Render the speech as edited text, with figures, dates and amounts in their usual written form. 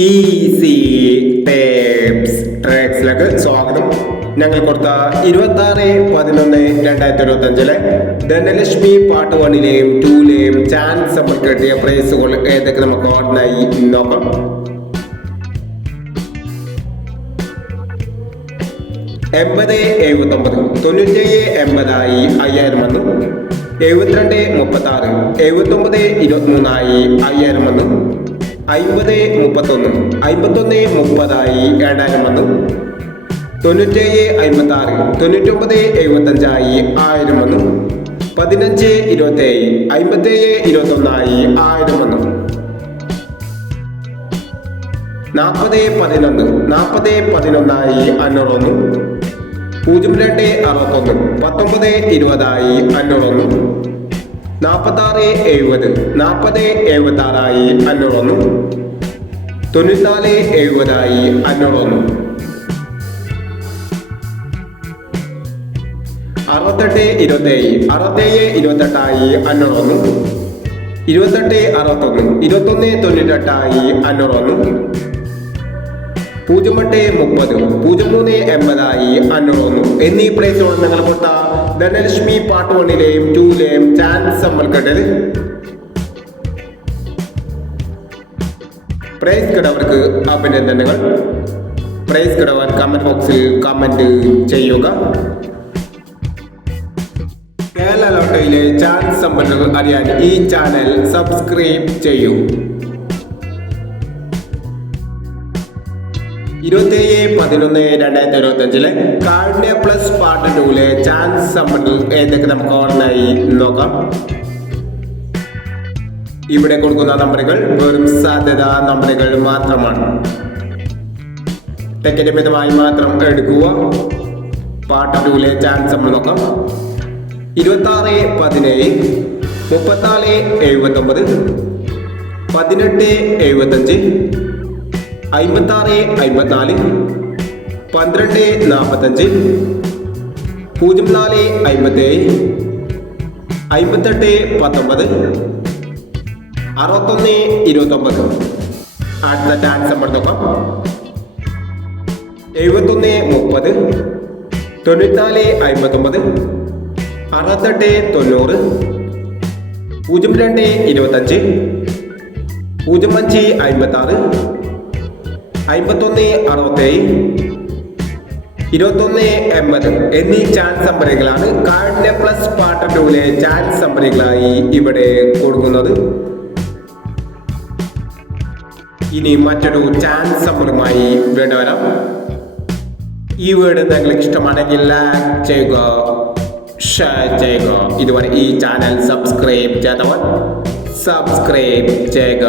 Easy tapes ട്രാക്സിലേക്ക് സ്വാഗതം. ഞങ്ങൾ കൊടുത്ത 26/11/2025 ധനലക്ഷ്മി പാർട്ട് 1ലെയും 2ലെയും ചാൻസ് നമ്മൾ കിട്ടിയ പ്രൈസുകൾ ഏതൊക്കെ നമുക്ക് ഓർഡിനായി നോക്കാം. എൺപത് 79 97 80 5000 വന്നു. 72 36 79 23 5000 വന്നു. 50 31 51 30 2000 വന്നു. 97 56 99 75 1000 വന്നു. 15 27 57 21 1000 വന്നു. 40 11 40 11 500 വന്നു. 02 61 19 20 500 വന്നു. 46 70 40 76 500 വന്നു. 94 70 500 വന്നു. 68 27 67 28 500 വന്നു. 28 61 21 98 500 വന്നു. 08 30 03 80 500 വന്നു. എന്നീ പ്രൈസുകൾ നിങ്ങൾ കൊടുത്ത ധനലക്ഷ്മി പാർട്ട് 1ലെയും 2ലെയും ചാൻസ് നമ്മൾ കണ്ടത്. പ്രൈസ് കിടവർക്ക് അഭിനന്ദനങ്ങൾ. പ്രൈസ് കിടവർ കമന്റ് ബോക്സിൽ കമന്റ് ചെയ്യുക. കേരള ലോട്ടറിയിലെ ചാൻസ് സമ്പന്നകൾ അറിയാൻ ഈ ചാനൽ സബ്സ്ക്രൈബ് ചെയ്യൂ. 27/11/2025 കാർഡിയ പ്ലസ് പാർട്ട് 2ലെ ചാൻസ് സമ്പന്നകൾ ഏതൊക്കെ നമുക്ക് ഓർമ്മയായി നോക്കാം. ഇവിടെ കൊടുക്കുന്ന നമ്പറുകൾ വെറും സാധ്യത നമ്പറുകൾ മാത്രമാണ്. ടിക്കറ്റ് മിതമായി മാത്രം എടുക്കുക. പാർട്ട് 2ലെ ചാൻസ് നമ്മൾ നോക്കാം. 26 17 34 79 18 75 56 54 12 45 04 57 58 19 61 29. അടുത്ത ചാൻസ് നമ്പർ നോക്കാം. 71 30 94 59 68 90 02 25 05 56 51 67 21 80 എന്നീ ചാൻസ് നമ്പറുകളാണ് കാർഡിയ പ്ലസ് പാർട്ട് 2ലെ ചാൻസ് നമ്പറുകളായി ഇവിടെ കൊടുക്കുന്നത്. ഇനി മറ്റൊരു ചാൻസ് നമ്പറുമായി വീണ്ടും വരാം. ഈ വീഡിയോ നിങ്ങൾക്ക് ഇഷ്ടമാണെങ്കിൽ ലൈക്ക് ചെയ്യുക, ഷെയർ ചെയ്യുക. ഇതുവരെ ഈ ചാനൽ സബ്സ്ക്രൈബ് ചെയ്തവർ സബ്സ്ക്രൈബ് ചെയ്യുക.